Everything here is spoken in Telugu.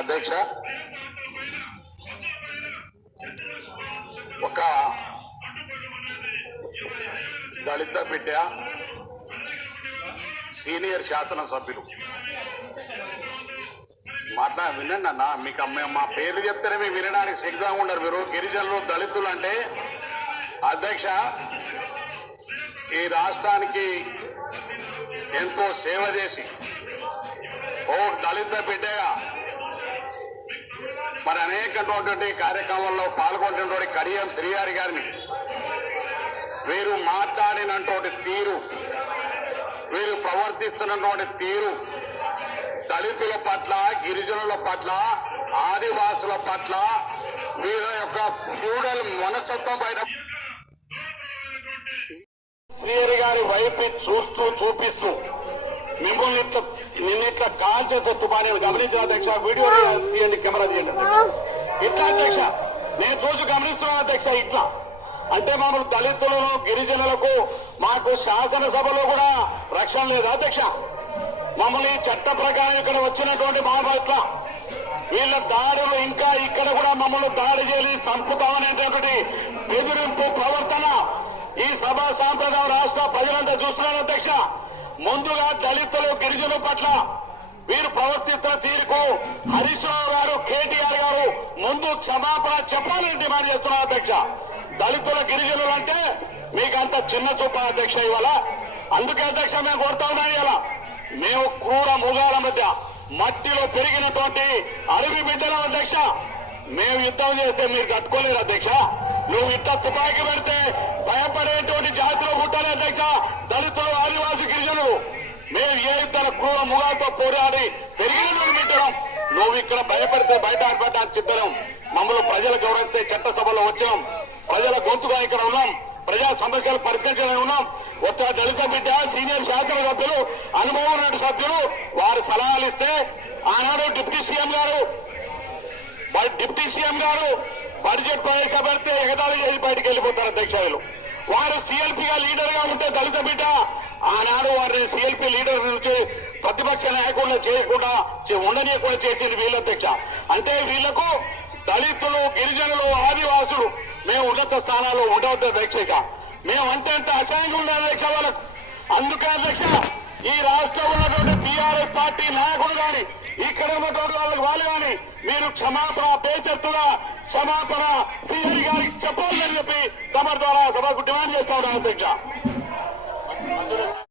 అధ్యక్ష, ఒక దళిత బిడ్డ సీనియర్ శాసనసభ్యులు వినండి అన్న, మీకు మా పేర్లు చెప్తేనే మీరు వినడానికి సిద్ధంగా ఉండరు. మీరు గిరిజనులు దళితులు అంటే అధ్యక్ష ఈ రాష్ట్రానికి ఎంతో సేవ చేసి ఓ దళిత బిడ్డగా మరి అనేకటువంటి కార్యక్రమాల్లో పాల్గొంటున్నటువంటి కడియం శ్రీహరి గారిని వీరు మాట్లాడినటువంటి తీరు, వీరు ప్రవర్తిస్తున్నటువంటి తీరు దళితుల పట్ల, గిరిజనుల పట్ల, ఆదివాసుల పట్ల వీళ్ళ యొక్క ఫ్యూడల్ మనస్తత్వం పైన శ్రీహరి గారి వైపు చూపిస్తూ మిమ్మల్ని నిన్నిట్లా కాల్చేసే తుపానీ గమనించిన అధ్యక్ష. వీడియో తీయండి, కెమెరా తీయండి. ఇట్లా అధ్యక్ష నేను చూసి గమనిస్తున్నాను అధ్యక్ష. ఇట్లా అంటే మమ్మల్ని దళితులను, గిరిజనులకు మాకు శాసనసభలో కూడా రక్షణ లేదు అధ్యక్ష. మమ్మల్ని చట్ట ప్రకారం ఇక్కడ వచ్చినటువంటి మా పట్ల వీళ్ళ దాడులు ఇంకా ఇక్కడ కూడా మమ్మల్ని దాడి చేసి చంపుతామనేటువంటి బెదిరింపు ప్రవర్తన ఈ సభా సాంప్రదాయం రాష్ట్ర ప్రజలంతా చూస్తున్నారు అధ్యక్ష. ముందుగా దళితులు, గిరిజనుల పట్ల వీరు ప్రవర్తిస్తున్న తీరుకు హరీష్ రావు గారు, కేటీఆర్ గారు ముందు క్షమాపణ చెప్పాలని డిమాండ్ చేస్తున్నారు అధ్యక్ష. దళితుల, గిరిజనులు అంటే మీకు అంత చిన్న చూప అధ్యక్ష ఇవాళ. అందుకే అధ్యక్ష మేము కోరుతా ఉన్నాం, ఇవాళ మేము క్రూర మృగాల మధ్య మట్టిలో పెరిగినటువంటి అడవి బిడ్డలం అధ్యక్ష. మేము యుద్ధం చేస్తే మీరు కట్టుకోలేరు అధ్యక్ష. నువ్వు ఇంత తుపాకీ పెడితే భయపడేటువంటి జాతిలో పుట్టాలి అధ్యక్ష. దళితులు, ఆదివాసీ, గిరిజనులు మేము ఏ ఇద్దరు క్రూర ముగాలతో పోరాడి పెరిగిన బిడ్డలం. నువ్వు ఇక్కడ భయపడితే బయట ఆడపడ్డానికి సిద్ధం. మమ్మల్ని ప్రజలు గౌరవిస్తే చట్టసభలో వచ్చినాం, ప్రజల గొంతుగా ఇక్కడ ఉన్నాం, ప్రజా సమస్యలు పరిష్కరించాలని ఉన్నాం. ఒక దళిత బిడ్డ సీనియర్ శాసనసభ్యులు, అనుభవం ఉన్న సభ్యులు వారు సలహాలు ఇస్తే ఆనాడు డిప్యూటీ సీఎం గారు బడ్జెట్ ప్రవేశపెడితే ఎగతాళి చేసి బయటకు వెళ్ళిపోతారు అధ్యక్షులు. వారు సిఎల్పీగా లీడర్ గా ఉంటే దళిత బిడ్డ ఆనాడు వారిని సిఎల్పీ లీడర్ నుంచి ప్రతిపక్ష నాయకులను చేయకుండా ఉండనీయకుండా చేసింది వీళ్ళ అధ్యక్ష. అంటే వీళ్లకు దళితులు, గిరిజనులు, ఆదివాసులు మేము ఉన్నత స్థానాల్లో ఉండవద్దు అధ్యక్షగా. మేము అంటే అంత అసహ్యంగా ఉండాలి అధ్యక్ష వాళ్ళకు. అందుకే అధ్యక్ష ఈ రాష్ట్రంలో ఉన్నటువంటి టీఆర్ఎస్ పార్టీ నాయకులు కానీ, ఇక్కడ ఉన్నటువంటి వాళ్ళు కానీ మీరు క్షమాపణ, బేషరతుగా క్షమాపణ శ్రీహరి గారికి చెప్పాలని చెప్పి తమ ద్వారా సభకు డిమాండ్ చేస్తా ఉన్నాను అధ్యక్ష.